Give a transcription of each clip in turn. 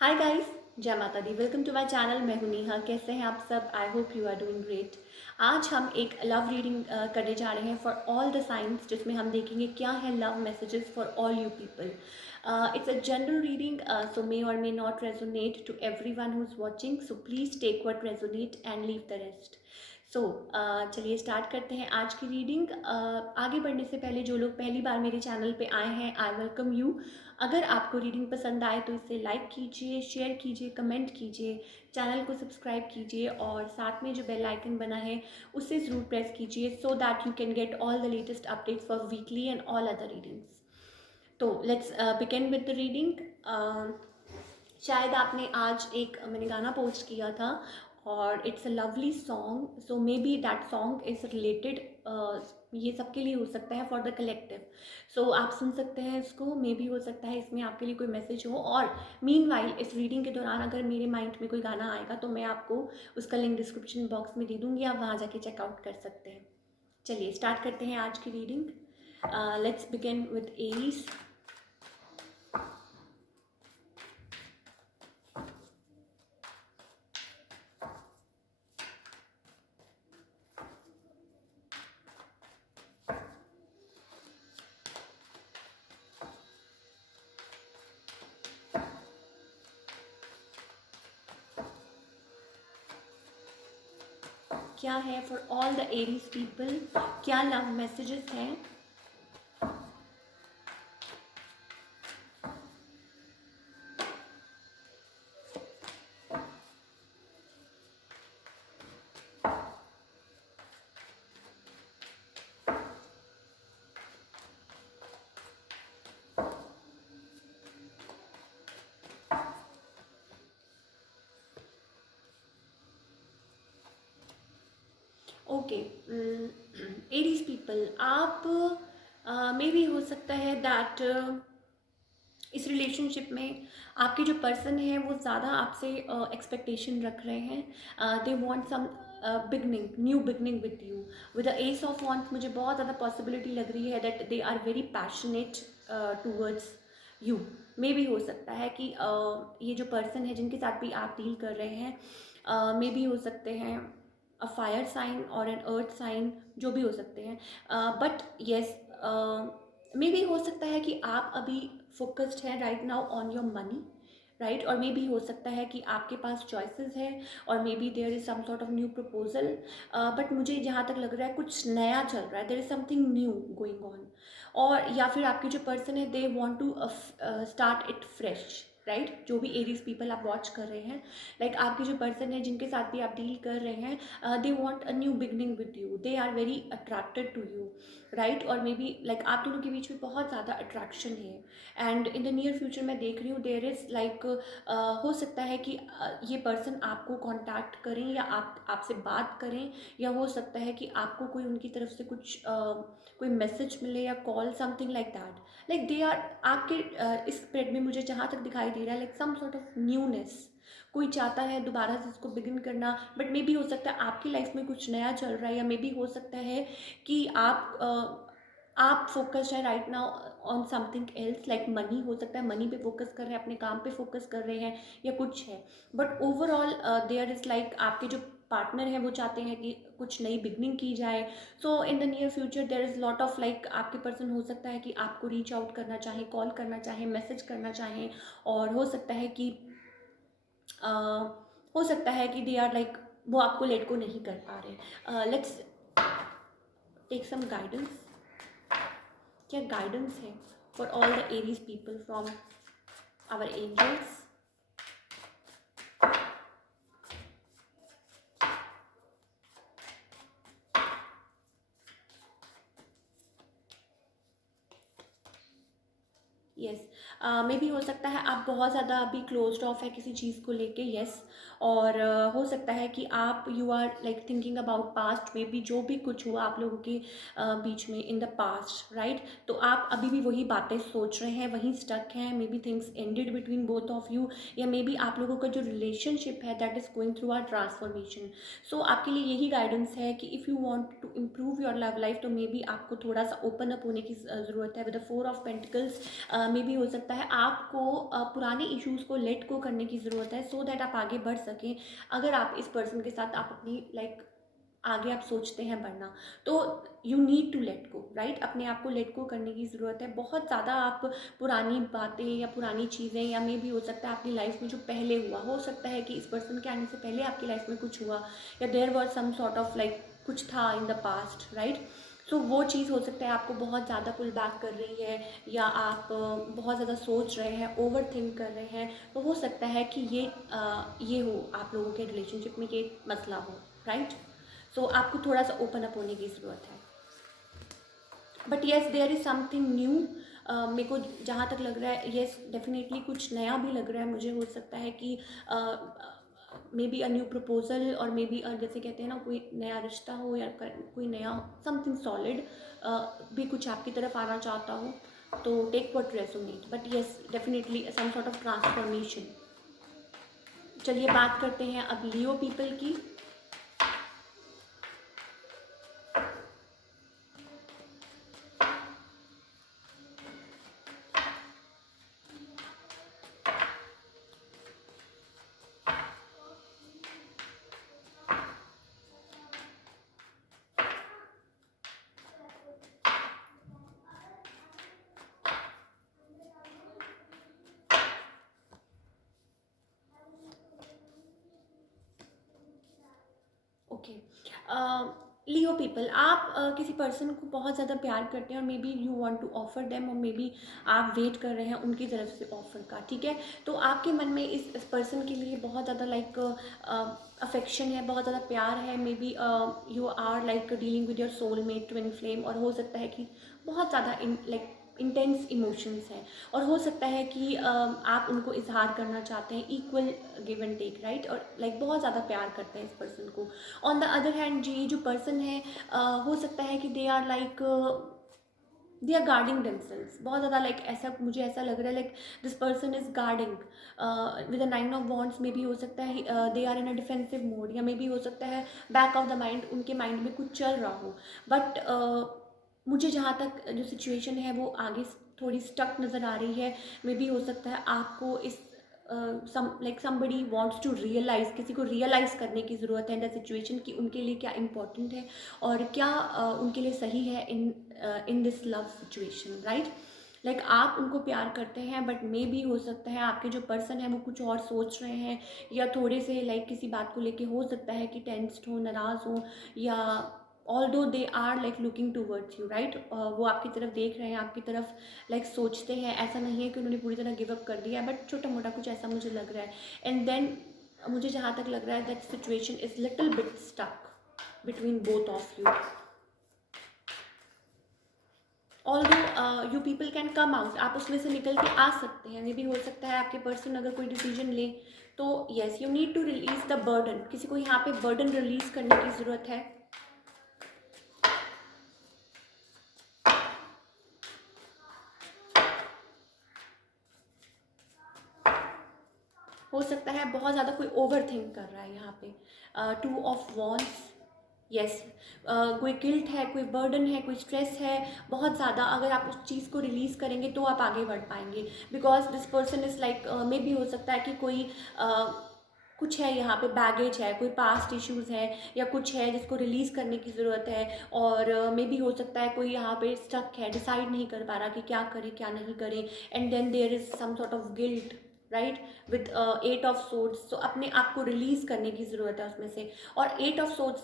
हाय guys, जय माता दी। Welcome to my channel. मैं हूं नेहा। कैसे हैं आप सब? I hope you are doing great. आज हम एक लव रीडिंग करने जा रहे हैं फॉर ऑल द साइंस, जिसमें हम देखेंगे क्या है love messages for all you people. It's a general reading, so may or may not resonate to everyone who is watching, so please take what resonate and leave the rest. So चलिए start करते हैं आज की reading. आगे बढ़ने से पहले जो लोग पहली बार मेरे चैनल पे आए हैं, आई वेलकम यू। अगर आपको रीडिंग पसंद आए तो इसे लाइक कीजिए, शेयर कीजिए, कमेंट कीजिए, चैनल को सब्सक्राइब कीजिए और साथ में जो बेल आइकन बना है उसे ज़रूर प्रेस कीजिए, so that you can get all the latest updates for weekly and all other readings. तो let's begin with the reading. शायद आपने आज एक मैंने गाना पोस्ट किया था और it's a lovely song, so may be that song is related, ये सबके लिए हो सकता है, फॉर द कलेक्टिव। सो आप सुन सकते हैं इसको, मे बी हो सकता है इसमें आपके लिए कोई मैसेज हो। और मीनवाइल इस रीडिंग के दौरान अगर मेरे माइंड में कोई गाना आएगा तो मैं आपको उसका लिंक डिस्क्रिप्शन बॉक्स में दे दूँगी, आप वहाँ जाके चेकआउट कर सकते हैं। चलिए स्टार्ट करते हैं आज की reading. Let's begin with Aries. क्या है for all the Aries people, क्या लव मैसेजेस हैं? ओके, एरीज पीपल, आप मे भी हो सकता है दैट इस रिलेशनशिप में आपके जो पर्सन है वो ज़्यादा आपसे एक्सपेक्टेशन रख रहे हैं। They want some beginning, new beginning with you. With the ace of wands मुझे बहुत ज़्यादा पॉसिबिलिटी लग रही है that they are very passionate towards you. मे भी हो सकता है कि ये जो पर्सन है जिनके साथ भी आप डील कर रहे हैं, मे भी हो सकते हैं अ फायर साइन और एन अर्थ साइन, जो भी हो सकते हैं। बट येस, मे भी हो सकता है कि आप अभी फोकस्ड है right now on your money, right? और मे भी हो सकता है कि आपके पास चॉइसेस है और maybe there is some sort of new proposal. But मुझे जहाँ तक लग रहा है कुछ नया चल रहा है, there is something new going on. और या फिर आपके जो पर्सन है they want to start it fresh, right? जो भी एरीज पीपल आप वॉच कर रहे हैं, लाइक आपके जो पर्सन है जिनके साथ भी आप डील कर रहे हैं, they want a new beginning with you, they are very attracted to you, right? और मे बी लाइक आप दोनों के बीच में बहुत ज़्यादा अट्रैक्शन है and in the near future मैं देख रही हूँ देयर इज़ लाइक, हो सकता है कि ये पर्सन आपको कांटेक्ट करें या आप आपसे बात करें, या हो सकता है कि आपको कोई उनकी तरफ से कुछ कोई मैसेज मिले या call, something like that. Like they are आपके इस स्प्रेड में मुझे जहाँ तक दिखाई दे रहा है like some sort of newness, कोई चाहता है दोबारा से इसको बिगिन करना। बट मे बी हो सकता है आपकी लाइफ में कुछ नया चल रहा है, या मे बी हो सकता है कि आप फोकस है right now on something else, like money. हो सकता है मनी पे फोकस कर रहे हैं, अपने काम पे फोकस कर रहे हैं, या कुछ है। But overall there is like आपके जो पार्टनर है वो चाहते हैं कि कुछ नई बिगनिंग की जाए। So in the near future there is lot of like आपके पर्सन हो सकता है कि आपको रीच आउट करना चाहें, कॉल करना चाहें, मैसेज करना चाहें। और हो सकता है कि हो सकता है कि दे आर लाइक वो आपको लेट को नहीं कर पा रहे। Let's take some guidance. क्या गाइडेंस है for all the Aries people from our angels? Yes, मे भी हो सकता है आप बहुत ज़्यादा अभी क्लोज्ड ऑफ है किसी चीज़ को लेके। यस, और हो सकता है कि आप you are like thinking about past, maybe जो भी कुछ हुआ आप लोगों के बीच में इन द पास्ट, राइट? तो आप अभी भी वही बातें सोच रहे हैं, वहीं स्टक हैं। Maybe things ended between both of you, या मे बी आप लोगों का जो रिलेशनशिप है that is going through are transformation. So आपके लिए यही गाइडेंस है कि if you want to improve your love life तो मे बी आपको थोड़ा सा ओपन अप होने की ज़रूरत है। With the four of pentacles, may be हो सकता सकता है आपको पुराने इश्यूज़ को लेट को करने की ज़रूरत है, सो दैट आप आगे बढ़ सकें। अगर आप इस पर्सन के साथ आप अपनी आगे आप सोचते हैं बढ़ना, तो you need to let go, right. अपने आप को लेट गो करने की ज़रूरत है। बहुत ज़्यादा आप पुरानी बातें या पुरानी चीज़ें, या मे भी हो सकता है आपकी लाइफ में जो पहले हुआ, हो सकता है कि इस पर्सन के आने से पहले आपकी लाइफ में कुछ हुआ, या there was some sort of कुछ था in the past, right. So वो चीज़ हो सकता है आपको बहुत ज़्यादा पुल बैक कर रही है, या आप बहुत ज़्यादा सोच रहे हैं, ओवर थिंक कर रहे हैं। तो हो सकता है कि ये हो आप लोगों के रिलेशनशिप में ये मसला हो, राइट। सो आपको थोड़ा सा ओपन अप होने की ज़रूरत है। But yes, there is something new. मेरे को जहाँ तक लग रहा है, येस डेफिनेटली कुछ नया भी लग रहा है मुझे। हो सकता है कि may be a new proposal, और मे बी जैसे कहते हैं ना, कोई नया रिश्ता हो, या कोई नया समथिंग सॉलिड भी कुछ आपकी तरफ आना चाहता हो। तो take what resonate, but yes definitely some sort of transformation. चलिए बात करते हैं अब लियो पीपल की। ओके, लियो पीपल, आप किसी पर्सन को बहुत ज़्यादा प्यार करते हैं, और maybe you want to offer them, और मे बी आप वेट कर रहे हैं उनकी तरफ से ऑफर का, ठीक है। तो आपके मन में इस पर्सन के लिए बहुत ज़्यादा अफेक्शन है, बहुत ज़्यादा प्यार है। Maybe you are dealing with your soulmate, twin flame, और हो सकता है कि बहुत ज़्यादा इंटेंस इमोशंस हैं, और हो सकता है कि आप उनको इजहार करना चाहते हैं, equal give and take, right. और बहुत ज़्यादा प्यार करते हैं इस पर्सन को। ऑन द अदर हैंड ये जो पर्सन है, हो सकता है कि दे आर गार्डिंग देमसेल्व्स, बहुत ज़्यादा ऐसा मुझे ऐसा लग रहा है, this person is guarding with a 9 of wands. Maybe हो सकता है they are in a defensive mode, या मे बी हो सकता है बैक ऑफ द माइंड उनके माइंड में कुछ चल रहा हो। बट मुझे जहाँ तक जो सिचुएशन है वो आगे थोड़ी स्टक नज़र आ रही है। मे बी हो सकता है आपको इस somebody wants to realize, किसी को रियलाइज़ करने की ज़रूरत है इन द सिचुएशन, कि उनके लिए क्या इम्पोर्टेंट है, और क्या उनके लिए सही है in this love situation, right. आप उनको प्यार करते हैं, बट मे भी हो सकता है आपके जो पर्सन है वो कुछ और सोच रहे हैं, या थोड़े से किसी बात को लेके हो सकता है कि टेंस्ड हो, नाराज़ हो, या although they are looking towards you, right. वो आपकी तरफ देख रहे हैं, आपकी तरफ सोचते हैं। ऐसा नहीं है कि उन्होंने पूरी तरह गिव अप कर दिया है, बट छोटा मोटा कुछ ऐसा मुझे लग रहा है। एंड देन मुझे जहाँ तक लग रहा है that situation is little bit stuck between both of you. Although you people can come out, आप उसमें से निकल के आ सकते हैं। मे भी हो सकता है आपके पर्सन अगर कोई डिसीजन ले, तो yes you need to release the burden. किसी को यहाँ पे बर्डन रिलीज करने की ज़रूरत है। हो सकता है बहुत ज़्यादा कोई ओवर थिंक कर रहा है यहाँ पे। 2 ऑफ वॉन्ड्स, यस, कोई गिल्ट है, कोई बर्डन है, कोई स्ट्रेस है बहुत ज़्यादा। अगर आप उस चीज़ को रिलीज़ करेंगे तो आप आगे बढ़ पाएंगे, बिकॉज दिस पर्सन इज़ मे भी हो सकता है कि कोई कुछ है यहाँ पे, बैगेज है, कोई पास्ट इश्यूज़ है, या कुछ है जिसको रिलीज़ करने की ज़रूरत है। और मे भी हो सकता है कोई यहाँ पे स्टक है, डिसाइड नहीं कर पा रहा कि क्या करे क्या नहीं करे, and then there is some sort of guilt, right, with 8 of swords. तो अपने आप को रिलीज़ करने की ज़रूरत है उसमें से। और 8 of swords,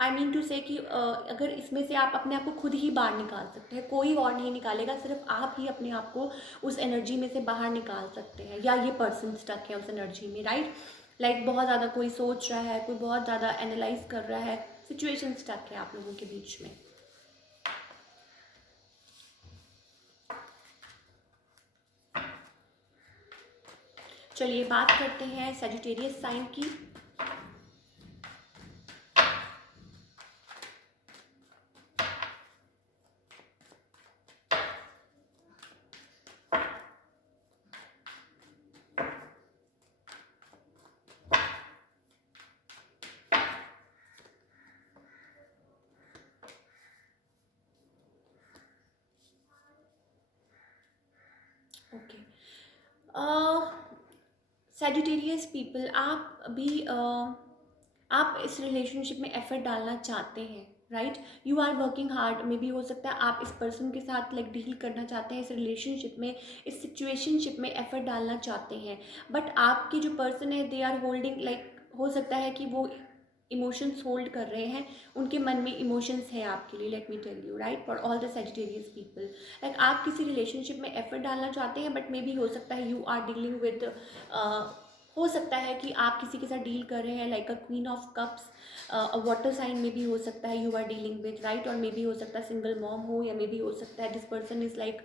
I mean to say कि अगर इसमें से आप अपने आप को खुद ही बाहर निकाल सकते हैं, कोई और नहीं निकालेगा, सिर्फ आप ही अपने आप को उस एनर्जी में से बाहर निकाल सकते हैं, या ये पर्सन स्टक है उस एनर्जी में, राइट। बहुत ज़्यादा कोई सोच रहा है, कोई बहुत ज़्यादा एनालाइज कर रहा है, सिचुएशन स्टक है आप लोगों के बीच में। चलिए बात करते हैं सजिटेरियस साइन की। ओके। सैजिटेरियस पीपल, आप भी आप इस रिलेशनशिप में एफर्ट डालना चाहते हैं, right? You are working hard, maybe हो सकता है आप इस पर्सन के साथ लाइक डील करना चाहते हैं, इस रिलेशनशिप में, इस सिचुएशनशिप में एफर्ट डालना चाहते हैं, बट आपकी जो पर्सन है दे आर होल्डिंग, लाइक हो सकता है कि वो इमोशंस होल्ड कर रहे हैं, उनके मन में इमोशंस है आपके लिए, let me tell you, right? For all the Sagittarius people, like आप किसी रिलेशनशिप में एफर्ट डालना चाहते हैं, बट मे बी हो सकता है यू आर डीलिंग विद, हो सकता है कि आप किसी के साथ डील कर रहे हैं like a queen of cups, water sign में भी हो सकता है you are dealing with, right? और मे बी हो सकता है सिंगल मॉम हो, या मे बी हो सकता है this person is like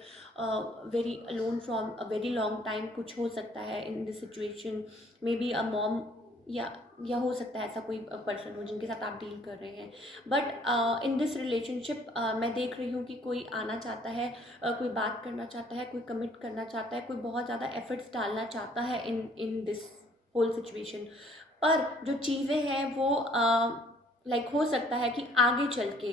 very alone from a very long time, कुछ हो सकता है in this situation, may be a mom, या हो सकता है ऐसा कोई पर्सन हो जिनके साथ आप डील कर रहे हैं, बट इन दिस रिलेशनशिप मैं देख रही हूँ कि कोई आना चाहता है, कोई बात करना चाहता है, कोई कमिट करना चाहता है, कोई बहुत ज़्यादा एफर्ट्स डालना चाहता है इन इन दिस होल सिचुएशन, पर जो चीज़ें हैं वो लाइक हो सकता है कि आगे चल के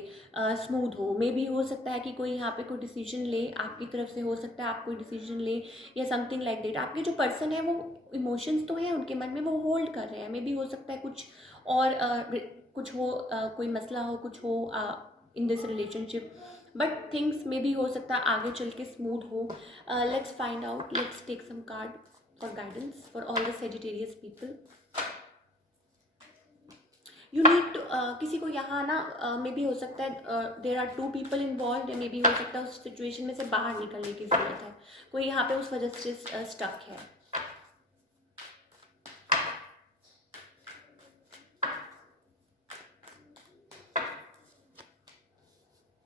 स्मूथ हो, मे बी हो सकता है कि कोई यहाँ पे कोई डिसीजन ले आपकी तरफ से, हो सकता है आप कोई डिसीजन ले, या समथिंग लाइक दैट। आपके जो पर्सन है वो इमोशंस तो हैं उनके मन में, वो होल्ड कर रहे हैं, मे बी हो सकता है कुछ और कुछ हो, कोई मसला हो, कुछ हो in this relationship, but things maybe हो सकता है आगे चल के स्मूथ हो। Let's find out, let's take some card for guidance for all the Sagittarius people. You need to, किसी को यहाँ ना मे बी हो सकता है there are two people involve, या मे बी हो सकता है उस सिचुएशन में से बाहर निकलने की ज़रूरत है, कोई यहाँ पे उस वजह से स्टक है।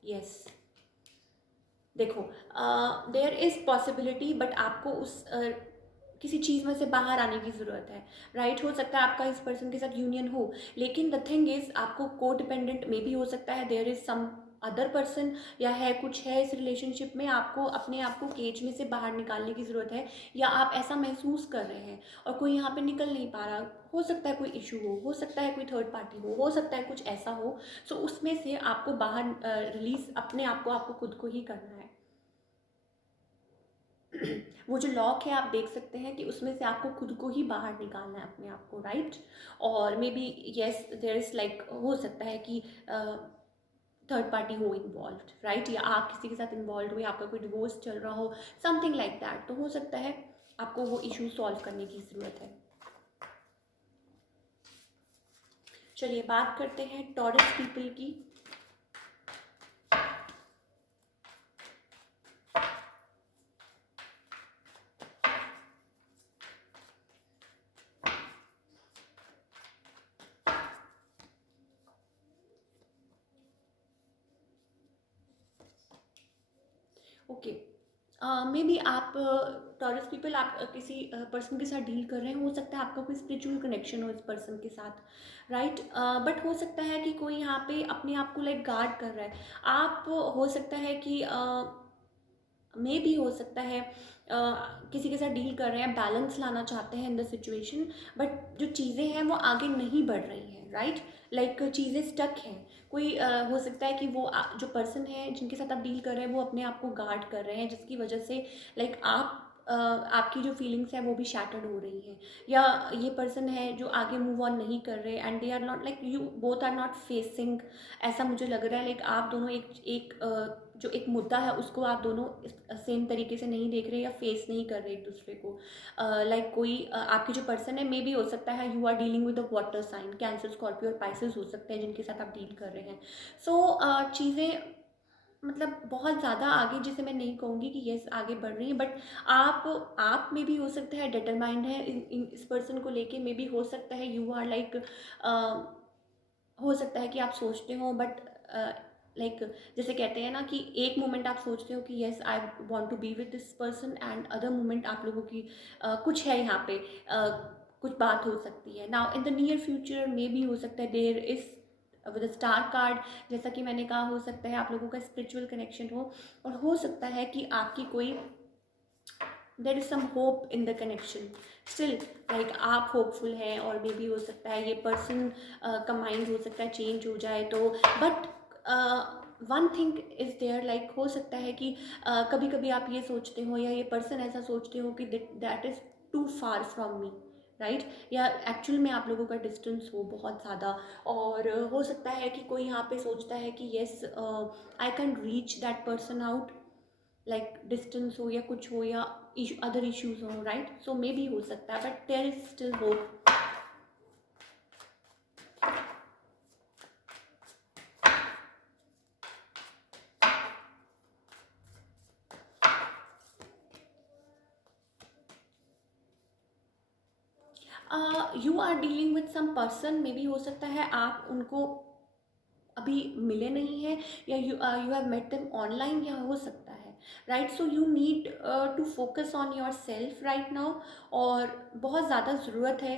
यस, देखो, देयर इज़ पॉसिबिलिटी, बट आपको उस किसी चीज़ में से बाहर आने की ज़रूरत है, राइट? हो सकता है आपका इस पर्सन के साथ यूनियन हो, लेकिन द थिंग इज़ आपको को डिपेंडेंट मे बी हो सकता है, there is some other person, या है कुछ है इस रिलेशनशिप में, आपको अपने आप को केज में से बाहर निकालने की ज़रूरत है, या आप ऐसा महसूस कर रहे हैं और कोई यहाँ पे निकल नहीं पा रहा, हो सकता है कोई इशू हो सकता है कोई थर्ड पार्टी हो सकता है कुछ ऐसा हो, सो उसमें से आपको बाहर रिलीज अपने आप को, आपको खुद को ही करना है। वो जो लॉक है आप देख सकते हैं कि उसमें से आपको खुद को ही बाहर निकालना है अपने आप को, राइट? और maybe yes there is like हो सकता है कि थर्ड पार्टी हो इन्वॉल्व, राइट? या आप किसी के साथ इन्वॉल्व हो, या आपका कोई डिवोर्स चल रहा हो, समथिंग लाइक दैट, तो हो सकता है आपको वो इशू सॉल्व करने की ज़रूरत है। चलिए बात करते हैं टॉरस पीपल की। ओके, मे बी आप टॉरस पीपल, आप किसी पर्सन के साथ डील कर रहे हैं, हो सकता है आपका कोई स्पिरिचुअल कनेक्शन हो इस पर्सन के साथ, राइट? बट हो सकता है कि कोई यहाँ पे अपने आप को लाइक गार्ड कर रहा है, आप हो सकता है कि मे भी हो सकता है किसी के साथ डील कर रहे हैं, बैलेंस लाना चाहते हैं इन द सिचुएशन, बट जो चीज़ें हैं वो आगे नहीं बढ़ रही हैं, राइट? लाइक चीज़ें स्टक हैं, कोई हो सकता है कि वो जो पर्सन है जिनके साथ आप डील कर रहे हैं वो अपने आप को गार्ड कर रहे हैं, जिसकी वजह से लाइक आप आपकी जो फीलिंग्स हैं वो भी शैटर्ड हो रही हैं, या ये पर्सन है जो आगे मूव ऑन नहीं कर रहे, and they are not like you both are not facing, ऐसा मुझे लग रहा है लाइक आप दोनों एक एक जो एक मुद्दा है उसको आप दोनों सेम तरीके से नहीं देख रहे या फेस नहीं कर रहे एक दूसरे को, लाइक कोई आपके जो पर्सन है मे भी हो सकता है you are dealing with a water sign, Cancer, Scorpio और पाइसेस हो सकते हैं जिनके साथ आप डील कर रहे हैं। सो चीज़ें मतलब बहुत ज़्यादा आगे, जिसे मैं नहीं कहूँगी कि यस आगे बढ़ रही है, बट आप में भी हो सकता है डिटरमाइंड है इस पर्सन को लेके, मे भी हो सकता है यू आर लाइक हो सकता है कि आप सोचते हो, बट लाइक जैसे कहते हैं ना कि एक मोमेंट आप सोचते हो कि yes I want to be with this person, and other moment आप लोगों की कुछ है यहाँ पे, कुछ बात हो सकती है। Now in the near future मे भी हो सकता है there is with star card, जैसा कि मैंने कहा, हो सकता है आप लोगों का स्पिरिचुअल कनेक्शन हो, और हो सकता है कि आपकी कोई there is some hope in the connection still, like आप होपफुल हैं, और मे भी हो सकता है ये पर्सन का माइंड हो सकता है चेंज हो जाए, तो but one thing is there, like हो सकता है कि कभी कभी आप ये सोचते हो या ये पर्सन ऐसा सोचते हो कि that is too far from me, right, या एक्चुअल में आप लोगों का डिस्टेंस हो बहुत ज़्यादा। और हो सकता है कि कोई यहाँ पे सोचता है कि yes I can reach that person out, like distance हो या कुछ हो या अदर इश्यूज हो, राइट, सो मे बी हो सकता है, but there is still hope. You are dealing with some person, maybe हो सकता है आप उनको अभी मिले नहीं हैं, या you have met them online, या हो सकता है, right, so you need to focus on yourself right now. और बहुत ज़्यादा ज़रूरत है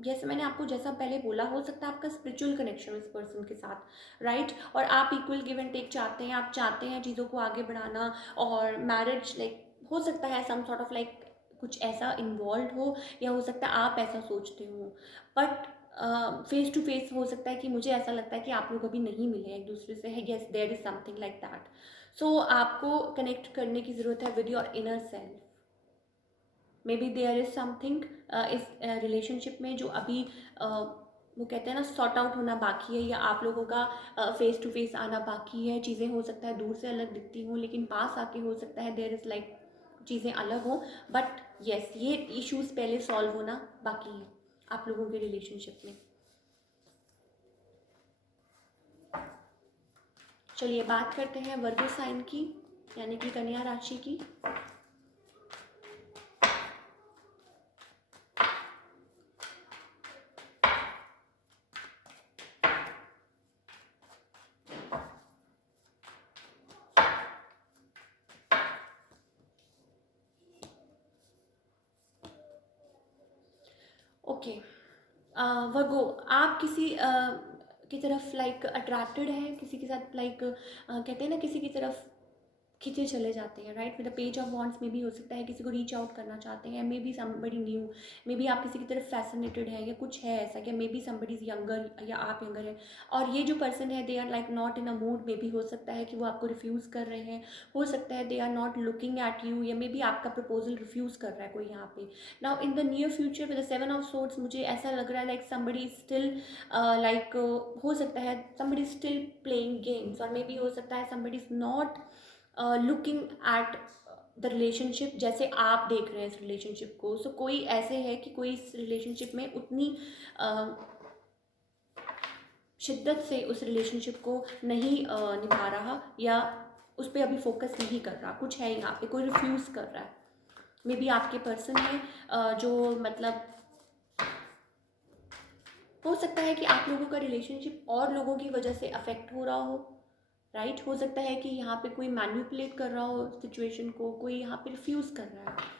जैसे मैंने आपको जैसा पहले बोला, हो सकता है आपका स्पिरिचुअल कनेक्शन इस पर्सन के साथ, राइट, और आप इक्वल गिव एंड टेक चाहते हैं, आप चाहते हैं चीज़ों को आगे बढ़ाना, और मैरिज लाइक हो सकता है सम सॉर्ट ऑफ लाइक कुछ ऐसा इन्वॉल्व हो, या हो सकता है आप ऐसा सोचते हो, बट फेस टू फेस हो सकता है कि मुझे ऐसा लगता है कि आप लोग अभी नहीं मिले हैं एक दूसरे से, है, yes there is something like that. So आपको कनेक्ट करने की ज़रूरत है with your inner self. Maybe there is something इस रिलेशनशिप में जो अभी वो कहते हैं ना सॉर्ट आउट होना बाकी है, या आप लोगों का फेस टू फेस आना बाकी है। चीज़ें हो सकता है दूर से अलग दिखती हों, लेकिन पास आके हो सकता है देयर इज़ लाइक चीज़ें अलग हों, बट येस ये इश्यूज़ पहले सॉल्व होना बाकी है आप लोगों के रिलेशनशिप में। चलिए बात करते हैं वर्गो साइन की, यानी कि कन्या राशि की। ओके, वर्गो आप किसी की तरफ लाइक अट्रैक्टेड हैं, किसी के साथ लाइक कहते हैं ना किसी की तरफ खींचे चले जाते हैं, right, with the page of wants में भी हो सकता है किसी को रीच आउट करना चाहते हैं, maybe somebody new, may be आप किसी की तरफ फैसिनेटेड है, या कुछ है ऐसा, कि maybe somebody is younger या आप यंगर है, और ये जो पर्सन है they are like not in a mood, maybe हो सकता है कि वो आपको रिफ्यूज़ कर रहे हैं, हो सकता है they are not looking at you, या मे बी आपका प्रपोजल रिफ्यूज़ कर रहा है कोई यहाँ पे। Now in the near future with the 7 of swords मुझे ऐसा लग रहा है लाइक समबडी स्टिल लाइक हो सकता है समबडी स्टिल प्लेइंग गेम्स, और मे बी हो सकता है somebody is not looking at the relationship जैसे आप देख रहे हैं इस रिलेशनशिप को। सो कोई ऐसे है कि कोई इस रिलेशनशिप में उतनी शिद्दत से उस रिलेशनशिप को नहीं निभा रहा, या उस पर अभी फोकस नहीं कर रहा, कुछ है यहाँ पे, कोई रिफ्यूज़ कर रहा है। मे बी आपके पर्सन है जो मतलब हो सकता है कि आप लोगों का रिलेशनशिप और लोगों की वजह से अफेक्ट हो रहा हो, राइट, हो सकता है कि यहाँ पे कोई मैनिपुलेट कर रहा हो सिचुएशन को, कोई यहाँ पे रिफ्यूज़ कर रहा है।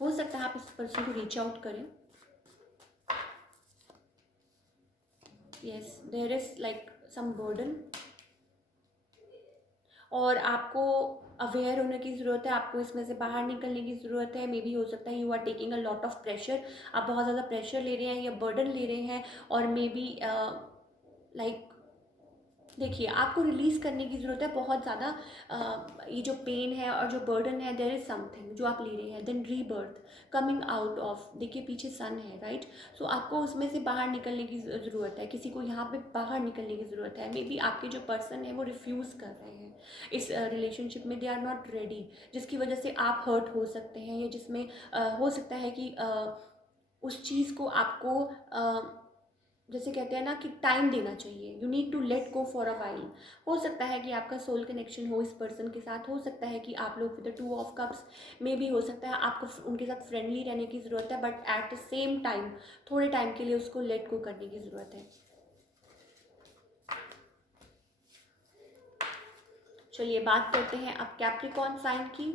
हो सकता है आप इस पर्सन को रीच आउट करें। Yes there is like some burden, और आपको अवेयर होने की ज़रूरत है, आपको इसमें से बाहर निकलने की ज़रूरत है। मे बी हो सकता है you are taking a lot of pressure, आप बहुत ज़्यादा प्रेशर ले रहे हैं या बर्डन ले रहे हैं, और मे बी लाइक देखिए आपको रिलीज़ करने की ज़रूरत है बहुत ज़्यादा। ये जो पेन है और जो बर्डन है, देयर इज़ समथिंग जो आप ले रहे हैं, then rebirth coming out of, देखिए पीछे सन है, राइट, सो आपको उसमें से बाहर निकलने की ज़रूरत है, किसी को यहाँ पे बाहर निकलने की ज़रूरत है। मे बी आपके जो पर्सन है वो रिफ्यूज़ कर रहे हैं इस रिलेशनशिप में, दे आर नॉट रेडी, जिसकी वजह से आप हर्ट हो सकते हैं, या जिसमें हो सकता है कि उस चीज़ को आपको जैसे कहते हैं ना कि टाइम देना चाहिए, you need to let go for a while. हो सकता है कि आपका सोल कनेक्शन हो इस पर्सन के साथ, हो सकता है कि आप लोग विद द 2 ऑफ कप्स में भी हो सकता है आपको उनके साथ फ्रेंडली रहने की ज़रूरत है, but at the same time थोड़े टाइम के लिए उसको लेट गो करने की ज़रूरत है। चलिए बात करते हैं अब कैप्रिकॉर्न साइन की।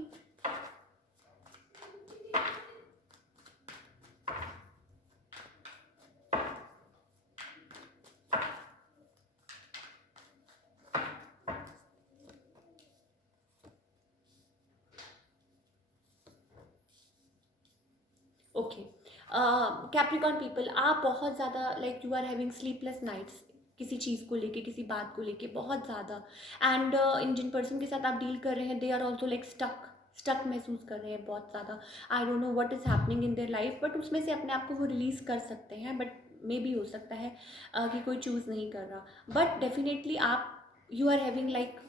ओके कैप्रिकॉर्न पीपल, आप बहुत ज़्यादा like you are having sleepless nights किसी चीज़ को लेके, किसी बात को लेके बहुत ज़्यादा। एंड इन जिन पर्सन के साथ आप डील कर रहे हैं, they are also like stuck stuck महसूस कर रहे हैं बहुत ज़्यादा। I don't know what is happening in their life, but उसमें से अपने आप को वो रिलीज़ कर सकते हैं, बट मे भी हो सकता है कि कोई चूज़ नहीं कर रहा। बट डेफिनेटली आप यू आर हैविंग लाइक,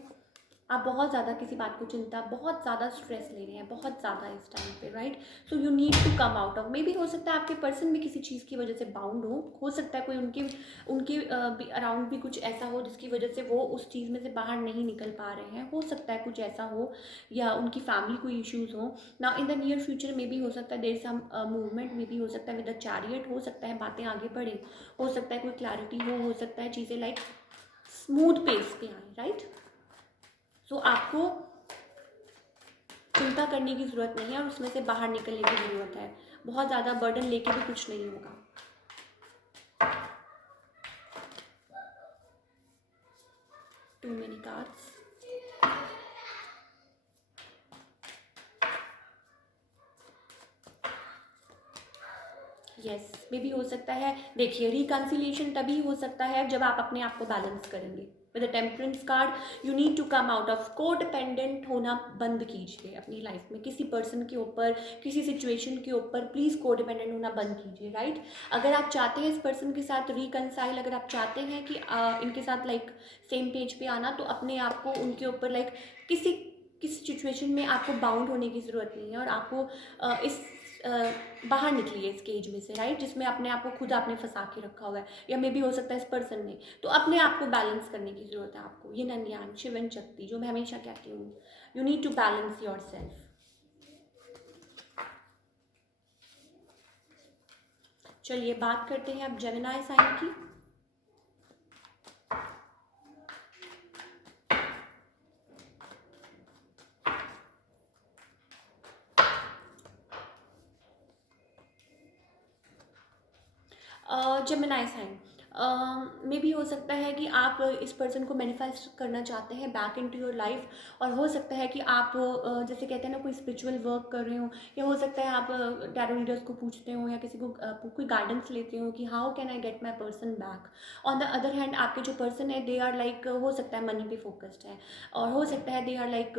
आप बहुत ज़्यादा किसी बात को चिंता, बहुत ज़्यादा स्ट्रेस ले रहे हैं, बहुत ज़्यादा इस टाइम पे, right. So you need to come out of, maybe हो सकता है आपके पर्सन भी किसी चीज़ की वजह से बाउंड हो सकता है कोई उनके उनके अराउंड भी कुछ ऐसा हो जिसकी वजह से वो उस चीज़ में से बाहर नहीं निकल पा रहे हैं, हो सकता है कुछ ऐसा हो, या उनकी फैमिली कोई इश्यूज़ हो ना। इन द नियर फ्यूचर में भी हो सकता है देयर सम मूवमेंट, में भी हो सकता है विद द चैरियट, हो सकता है बातें आगे बढ़े, हो सकता है कोई क्लैरिटी हो सकता है चीज़ें लाइक स्मूथ पेस पे आए, राइट। सो आपको चिंता करने की ज़रूरत नहीं है और उसमें से बाहर निकलने की ज़रूरत है। बहुत ज़्यादा बर्डन लेके भी कुछ नहीं होगा। Too many cards. यस, मे भी हो सकता है। देखिए, रिकन्सिलिएशन तभी हो सकता है जब आप अपने आप को बैलेंस करेंगे। With the temperance card, you need to come out of codependent होना बंद कीजिए अपनी लाइफ में, किसी पर्सन के ऊपर, किसी सिचुएशन के ऊपर प्लीज़ कोडिपेंडेंट होना बंद कीजिए, राइट। अगर आप चाहते हैं इस पर्सन के साथ रिकनसाइल, अगर आप चाहते हैं कि इनके साथ लाइक सेम पेज पे आना, तो अपने आप को उनके ऊपर लाइक किसी किसी सिचुएशन में आपको बाउंड होने की ज़रूरत नहीं है, और आपको इस बाहर निकलिए इस केज में से, राइट, जिसमें अपने आप को खुद आपने फंसा के रखा हुआ है, या मे भी हो सकता है इस पर्सन ने। तो अपने आप को बैलेंस करने की ज़रूरत है आपको। ये नंदयान शिवन शक्ति जो मैं हमेशा कहती हूँ, you need to balance yourself. चलिए बात करते हैं अब जेमिनी साइन की। जेमिनी साइन में भी हो सकता है कि आप इस पर्सन को मैनिफेस्ट करना चाहते हैं बैक इनटू योर लाइफ, और हो सकता है कि आप जैसे कहते हैं ना, कोई स्पिरिचुअल वर्क कर रहे हो, या हो सकता है आप टैरो रीडर्स को पूछते हो, या किसी को कोई गाइडेंस लेते हो कि how can I get my person back. On the other hand, आपके जो पर्सन है दे आर लाइक, हो सकता है मनी पे फोकस्ड है, और हो सकता है दे आर लाइक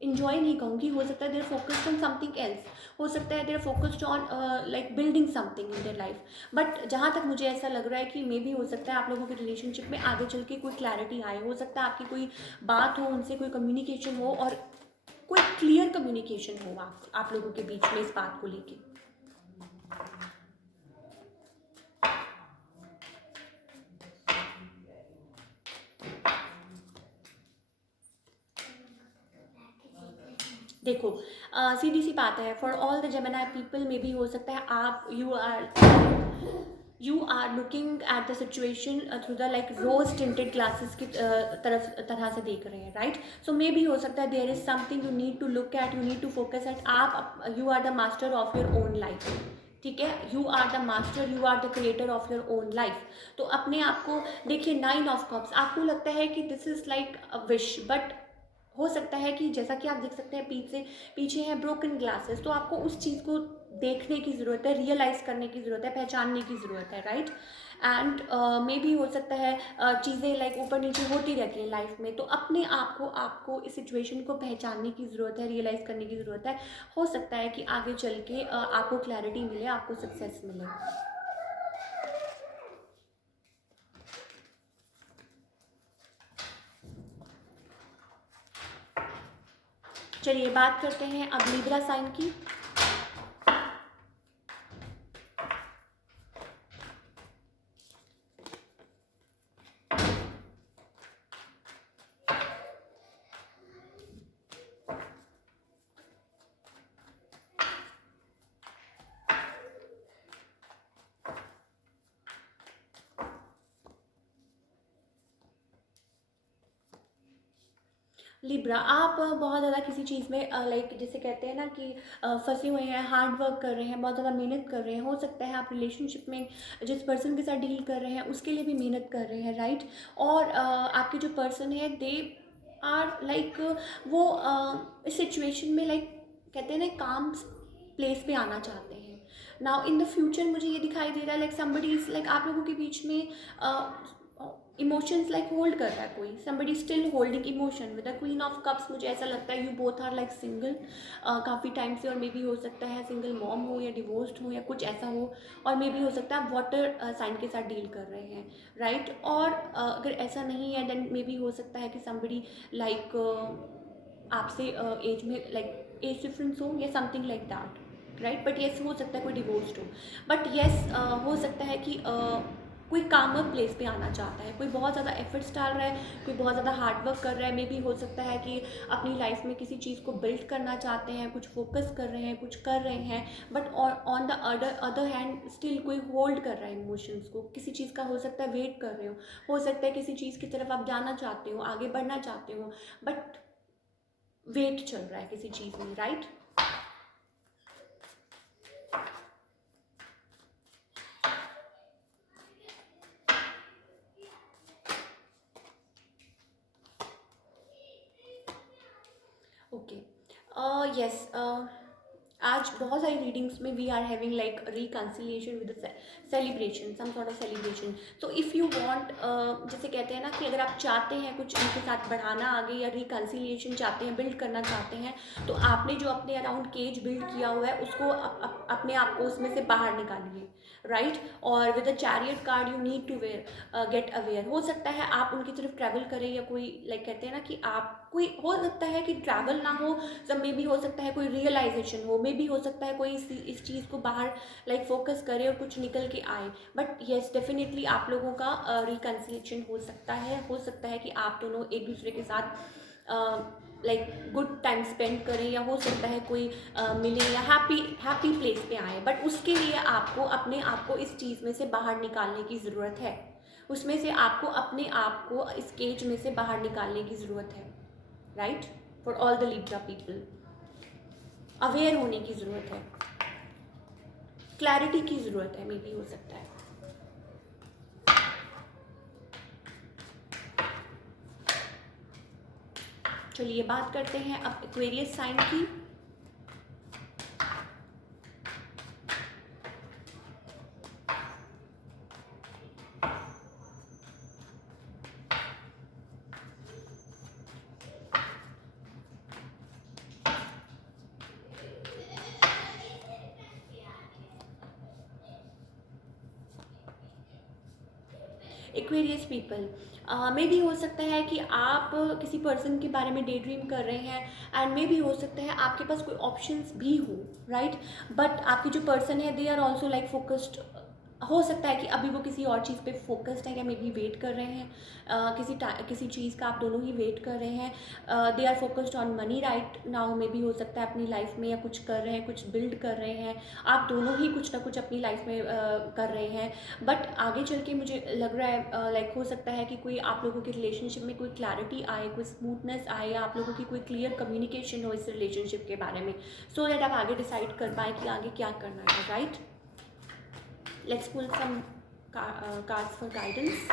इंजॉय नहीं कहूँगी, हो सकता है they're focused on something else, हो सकता है they're focused on like building something in their life. But जहाँ तक मुझे ऐसा लग रहा है कि मे भी हो सकता है आप लोगों के रिलेशनशिप में आगे चल के कोई क्लैरिटी आए, हो सकता है आपकी कोई बात हो उनसे, कोई कम्युनिकेशन हो, और कोई क्लियर कम्युनिकेशन हो आप लोगों के बीच में इस बात को लेके। देखो, सीधी सी बात है, for all the Gemini people में भी हो सकता है आप you are looking at the situation through the like rose tinted glasses की तरह से देख रहे हैं, राइट। सो मे भी हो सकता है there is something you need to look at, you need to focus at. आप you are the master of your own life, ठीक है। You are the master, you are the creator of your own life. तो अपने आप को देखिए, 9 of cups, आपको लगता है कि this is like a wish, but हो सकता है कि जैसा कि आप देख सकते हैं पीछे है ब्रोकन ग्लासेस, तो आपको उस चीज़ को देखने की ज़रूरत है, रियलाइज़ करने की ज़रूरत है, पहचानने की ज़रूरत है, राइट। एंड मे भी हो सकता है चीज़ें लाइक ऊपर नीचे होती रहती हैं लाइफ में, तो अपने आप को आपको इस सिचुएशन को पहचानने की ज़रूरत है, रियलाइज़ करने की ज़रूरत है। हो सकता है कि आगे चल के आपको क्लैरिटी मिले, आपको सक्सेस मिले। चलिए बात करते हैं अब लिब्रा साइन की। लिब्रा, आप बहुत ज़्यादा किसी चीज़ में लाइक जैसे कहते हैं ना कि फंसे हुए हैं, हार्ड वर्क कर रहे हैं, बहुत ज़्यादा मेहनत कर रहे हैं। हो सकता है आप रिलेशनशिप में जिस पर्सन के साथ डील कर रहे हैं उसके लिए भी मेहनत कर रहे हैं, राइट। और आपके जो पर्सन है दे आर लाइक, वो इस सिचुएशन में लाइक कहते हैं ना काम प्लेस पे आना चाहते हैं, नाउ इन द फ्यूचर मुझे ये दिखाई दे रहा है लाइक समबडी इज लाइक आप लोगों के बीच में इमोशंस लाइक होल्ड कर रहा है कोई, somebody still holding emotion with the queen of cups. मुझे ऐसा लगता है you both are like single काफ़ी टाइम से, और मे बी हो सकता है सिंगल मॉम हो या डिवोर्स्ड हो या कुछ ऐसा हो, और मे बी हो सकता है आप वाटर साइन के साथ डील कर रहे हैं, राइट। और अगर ऐसा नहीं है देन मे बी हो सकता है कि समबडी लाइक आपसे एज में लाइक एज डिफरेंस हो या something like that, right. But yes हो सकता है कोई डिवोर्स्ड हो, बट येस हो सकता है कि कोई कामर प्लेस पे आना चाहता है, कोई बहुत ज़्यादा एफर्ट्स डाल रहा है, कोई बहुत ज़्यादा हार्डवर्क कर रहा है। मे बी हो सकता है कि अपनी लाइफ में किसी चीज़ को बिल्ड करना चाहते हैं, कुछ फोकस कर रहे हैं, कुछ कर रहे हैं, but on the other hand still कोई होल्ड कर रहा है इमोशंस को, किसी चीज़ का हो सकता है वेट कर रहे हो सकता है किसी चीज़ की तरफ आप जाना चाहते हो, आगे बढ़ना चाहते हो, बट वेट चल रहा है किसी चीज़ में, राइट। ओके, यस, आज बहुत सारी रीडिंग्स में we are having like reconciliation with celebration, some sort of celebration. So if you want, जैसे कहते हैं ना कि अगर आप चाहते हैं कुछ उनके साथ बढ़ाना आगे या रिकन्सिलिएशन चाहते हैं, बिल्ड करना चाहते हैं, तो आपने जो अपने अराउंड केज बिल्ड किया हुआ है उसको अपने आप को उसमें से बाहर निकालिए, राइट। और with a chariot card you need to where get aware. हो सकता है आप उनकी तरफ ट्रैवल करें, या कोई लाइक कहते हैं ना कि आप कोई, हो सकता है कि ट्रैवल ना हो, सब मे भी हो सकता है कोई रियलाइजेशन हो, मे भी हो सकता है कोई इस चीज़ को बाहर लाइक फोकस करे और कुछ निकल के आए। बट येस डेफिनेटली आप लोगों का रिकन्सिलेशन हो सकता है कि आप दोनों एक दूसरे के साथ लाइक गुड टाइम स्पेंड करें, या हो सकता है कोई मिले या हैप्पी प्लेस पे आए। बट उसके लिए आपको अपने आप को इस चीज़ में से बाहर निकालने की ज़रूरत है, उसमें से आपको अपने आप को इस केज में से बाहर निकालने की ज़रूरत है, right. For all the Libra people aware होने की ज़रूरत है, क्लैरिटी की ज़रूरत है, मे बी हो सकता है। चलिए बात करते हैं अब एक्वेरियस साइन की। एक्वेरियस पीपल मे भी हो सकता है कि आप किसी पर्सन के बारे में डे ड्रीम कर रहे हैं, एंड मे भी हो सकता है आपके पास कोई ऑप्शंस भी हो, राइट। बट आपके जो पर्सन है they are also like focused. हो सकता है कि अभी वो किसी और चीज़ पे फोकस्ड है, या मे बी वेट कर रहे हैं किसी चीज़ का, आप दोनों ही वेट कर रहे हैं। They are focused on money right now, maybe हो सकता है अपनी लाइफ में या कुछ कर रहे हैं, कुछ बिल्ड कर रहे हैं, आप दोनों ही कुछ ना कुछ अपनी लाइफ में कर रहे हैं। बट आगे चल के मुझे लग रहा है लाइक हो सकता है कि कोई आप लोगों के रिलेशनशिप में कोई क्लैरिटी आए, कोई स्मूथनेस आए, या आप लोगों की कोई क्लियर कम्युनिकेशन हो इस रिलेशनशिप के बारे में, सो दैट आप आगे डिसाइड कर पाए कि आगे क्या करना है, right. Let's pull some cards for guidance.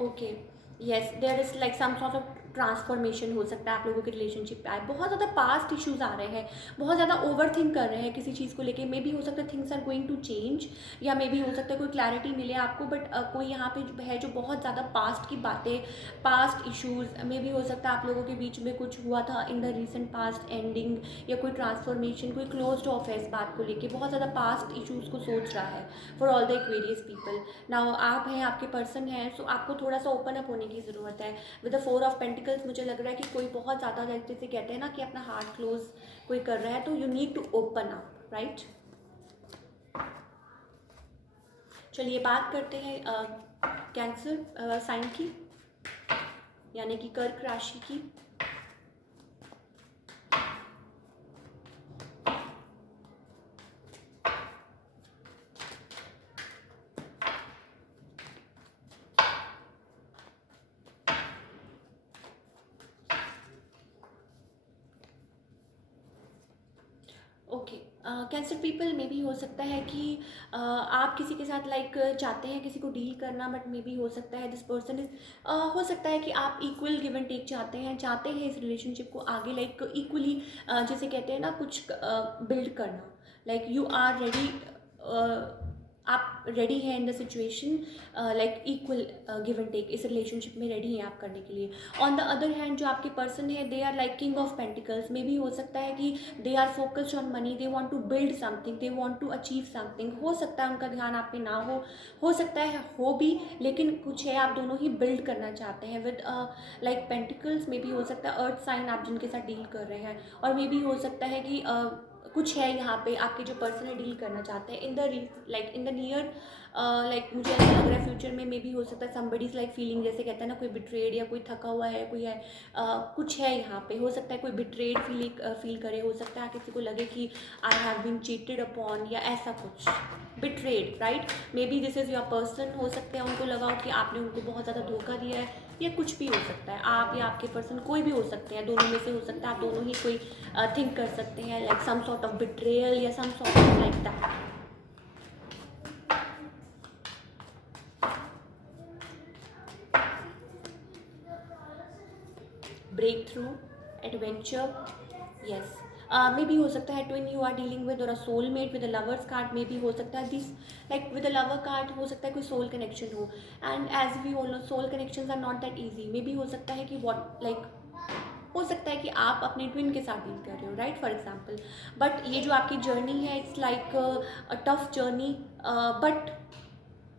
Okay, yes there is like some sort of transformation हो सकता है आप लोगों के रिलेशनशिप पे आए। बहुत ज़्यादा पास्ट इश्यूज आ रहे हैं, बहुत ज़्यादा ओवर थिंक कर रहे हैं किसी चीज़ को लेके, मे बी हो सकता है things are going to change, या मे बी हो सकता है कोई क्लैरिटी मिले आपको। बट कोई यहाँ पे है जो बहुत ज़्यादा पास्ट की बातें, पास्ट इश्यूज़, मे बी हो सकता है आप लोगों के बीच में कुछ हुआ था in the recent past ending, या कोई ट्रांसफॉर्मेशन, कोई क्लोज्ड ऑफ है इस बात को लेके, बहुत ज़्यादा पास्ट इश्यूज़ को सोच रहा है for all the Aquarius people. Now आप हैं, आपके पर्सन हैं, सो आपको थोड़ा सा ओपन अप होने की ज़रूरत है। विद द 4 ऑफ पेंटिकल्स मुझे लग रहा है कि कोई बहुत ज़्यादा, जैसे कहते हैं ना कि अपना हार्ट क्लोज कोई कर रहा है, तो you need to open up, right. चलिए बात करते हैं कैंसर साइन की, यानी कि कर्क राशि की। ओके, कैंसर पीपल में भी हो सकता है कि आप किसी के साथ लाइक चाहते हैं किसी को डील करना, बट मे बी हो सकता है दिस पर्सन इज, हो सकता है कि आप इक्वल गिव एंड टेक चाहते हैं इस रिलेशनशिप को आगे लाइक इक्वली, जैसे कहते हैं ना कुछ बिल्ड करना, लाइक यू आर रेडी, आप रेडी हैं in the situation, like equal give and take इस रिलेशनशिप में रेडी हैं आप करने के लिए। ऑन द अदर हैंड जो आपके पर्सन है they are like king of pentacles, में भी हो सकता है कि they are focused on money, they want to build something, they want to achieve something. हो सकता है उनका ध्यान आप पे ना हो सकता है हो भी, लेकिन कुछ है आप दोनों ही बिल्ड करना चाहते हैं विद लाइक पेंटिकल्स। में भी हो सकता है अर्थ साइन आप जिनके साथ डील कर रहे हैं, और मे भी हो सकता है कि कुछ है यहाँ पे आपके जो पर्सन है डील करना चाहते हैं in the like in the near, like मुझे ऐसा लग रहा है फ्यूचर में भी हो सकता है समबडीज लाइक फीलिंग, जैसे कहते हैं ना कोई बिट्रेड या कोई थका हुआ है, कोई है कुछ है यहाँ पे, हो सकता है कोई बिट्रेड फील करे, हो सकता है किसी को लगे कि I have been cheated upon या ऐसा कुछ betrayed, right. Maybe this is your person, हो सकता है उनको लगा हो कि आपने उनको बहुत ज़्यादा धोखा दिया है, या कुछ भी हो सकता है, आप या आपके पर्सन कोई भी हो सकते हैं, दोनों में से हो सकता है, आप दोनों ही कोई थिंक कर सकते हैं like some sort of betrayal या some sort of like that. Breakthrough, adventure, yes. मे भी हो सकता है twin you are dealing with, और a soulmate with a lovers card. में भी हो सकता है this like with a lover card हो सकता है कोई सोल कनेक्शन हो, and as we all know soul connections are not that easy. मे भी हो सकता है कि व्हाट लाइक हो सकता है कि आप अपने ट्विन के साथ डील कर रहे हो, राइट, फॉर एग्जाम्पल। बट ये जो आपकी जर्नी है it's like a tough journey, but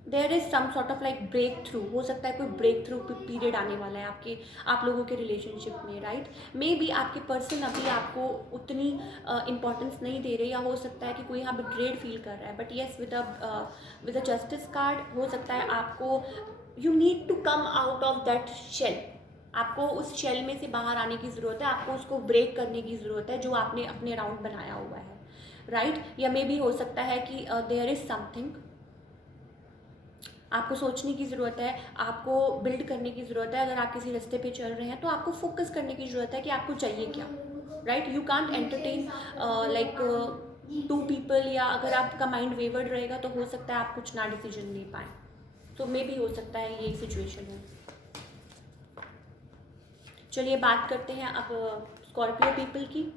there is some sort of like breakthrough, हो सकता है कोई ब्रेक थ्रू पीरियड आने वाला है आप लोगों के रिलेशनशिप में, राइट। मे बी आपके पर्सन अभी आपको उतनी इंपॉर्टेंस नहीं दे रहे, या हो सकता है कि कोई यहाँ बिट्रेड फील कर रहा है, but yes with a justice card हो सकता है आपको you need to come out of that shell, आपको उस शेल में से बाहर आने की ज़रूरत है, आपको उसको ब्रेक करने की ज़रूरत है जो आपने अपने अराउंड बनाया हुआ है, राइट। या मे भी हो सकता है कि देयर इज़ समथिंग आपको सोचने की ज़रूरत है, आपको बिल्ड करने की ज़रूरत है। अगर आप किसी रास्ते पे चल रहे हैं तो आपको फोकस करने की ज़रूरत है कि आपको चाहिए क्या, right. You can't entertain like two people, या अगर आपका माइंड वेवर्ड रहेगा तो हो सकता है आप कुछ ना डिसीजन ले पाएँ, तो मे भी हो सकता है यही सिचुएशन है। चलिए बात करते हैं अब स्कॉर्पियो पीपल की।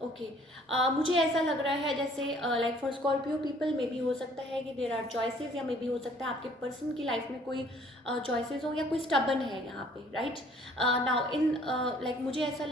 ओके, मुझे ऐसा लग रहा है जैसे लाइक फॉर स्कॉर्पियो पीपल में भी हो सकता है कि देर आर चॉइसेस, या मे भी हो सकता है आपके पर्सन की लाइफ में कोई चॉइसेस हो, या कोई स्टबन है यहाँ पे, राइट। नाउ इन लाइक मुझे ऐसा